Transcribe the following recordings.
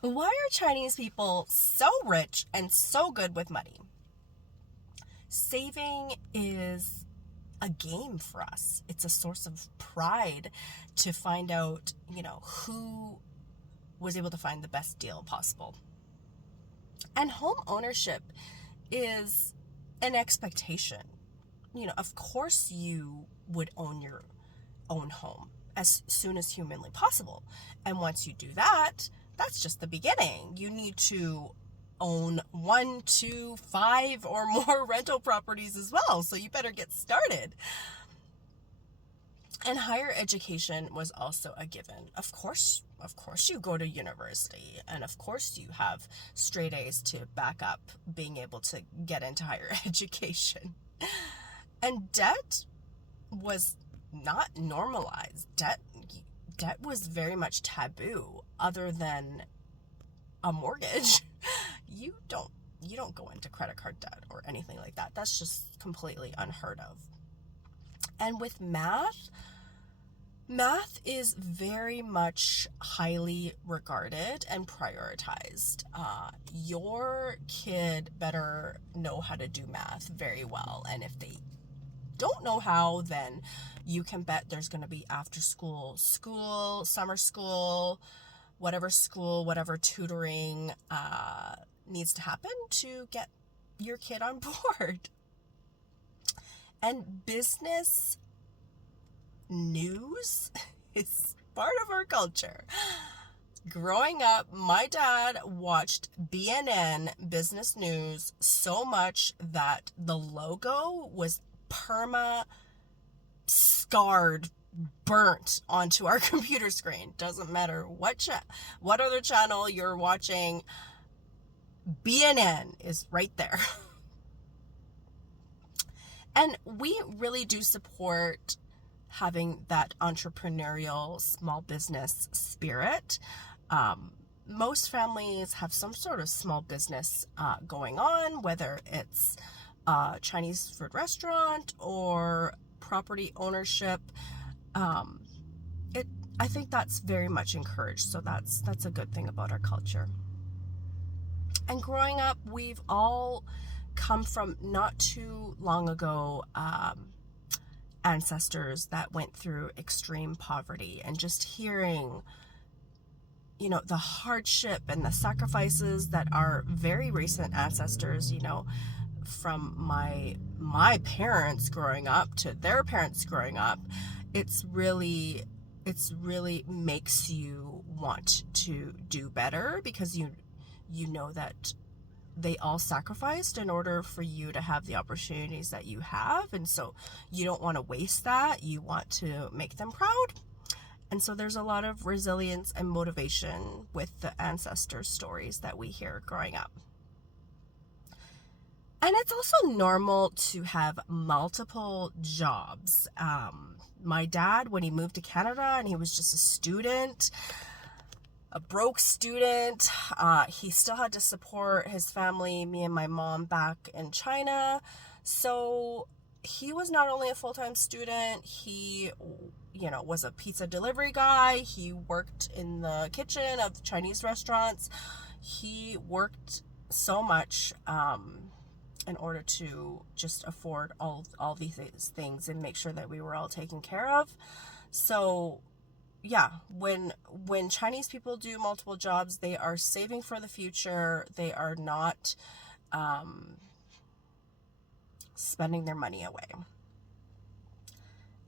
Why are Chinese people so rich and so good with money? Saving is a game for us. It's a source of pride to find out, who was able to find the best deal possible. And home ownership is an expectation. Of course you would own your own home as soon as humanly possible. And once you do that, that's just the beginning. You need to own 1, 2, 5 or more rental properties as well. So you better get started. And higher education was also a given. Of course you go to university, and of course you have straight A's to back up being able to get into higher education. And debt was not normalized. Debt was very much taboo other than a mortgage. You don't go into credit card debt or anything like that. That's just completely unheard of. And with math is very much highly regarded and prioritized. Your kid better know how to do math very well. And if they don't know how, then you can bet there's going to be after school, summer school, whatever tutoring needs to happen to get your kid on board. And business news is part of our culture. Growing up, my dad watched BNN Business News so much that the logo was perma scarred, burnt onto our computer screen. Doesn't matter what other channel you're watching, BNN is right there. And we really do support having that entrepreneurial small business spirit. Most families have some sort of small business going on, whether it's a Chinese food restaurant or property ownership. I think that's very much encouraged. So that's a good thing about our culture. And growing up, we've all come from not too long ago ancestors that went through extreme poverty, and just hearing the hardship and the sacrifices that our very recent ancestors, from my parents growing up to their parents growing up, it's really makes you want to do better, because you know that they all sacrificed in order for you to have the opportunities that you have. And so you don't want to waste that. You want to make them proud. And so there's a lot of resilience and motivation with the ancestor stories that we hear growing up. And it's also normal to have multiple jobs. My dad, when he moved to Canada and he was just a broke student, he still had to support his family, me and my mom, back in China. So he was not only a full-time student, he was a pizza delivery guy. He worked in the kitchen of Chinese restaurants. He worked so much in order to just afford all these things and make sure that we were all taken care of. So yeah, when Chinese people do multiple jobs, they are saving for the future. They are not spending their money away.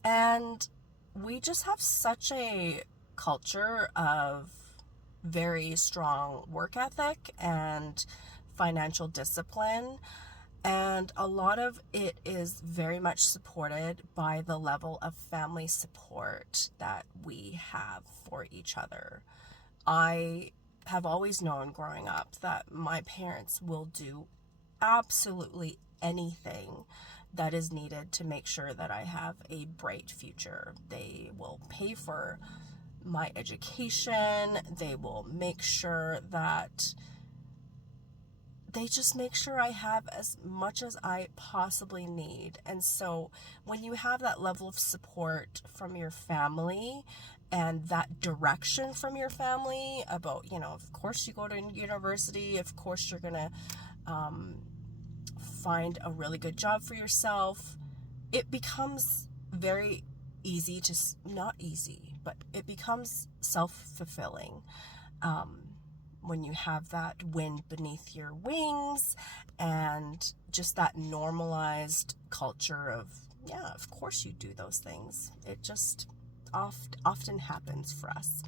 And we just have such a culture of very strong work ethic and financial discipline. And a lot of it is very much supported by the level of family support that we have for each other. I have always known growing up that my parents will do absolutely anything that is needed to make sure that I have a bright future. They will pay for my education. They will make sure that they just make sure I have as much as I possibly need. And so when you have that level of support from your family and that direction from your family about, you know, of course you go to university, of course you're gonna find a really good job for yourself, it becomes very easy to, not easy, but it becomes self-fulfilling when you have that wind beneath your wings and just that normalized culture of, yeah, of course you do those things. It just often happens for us.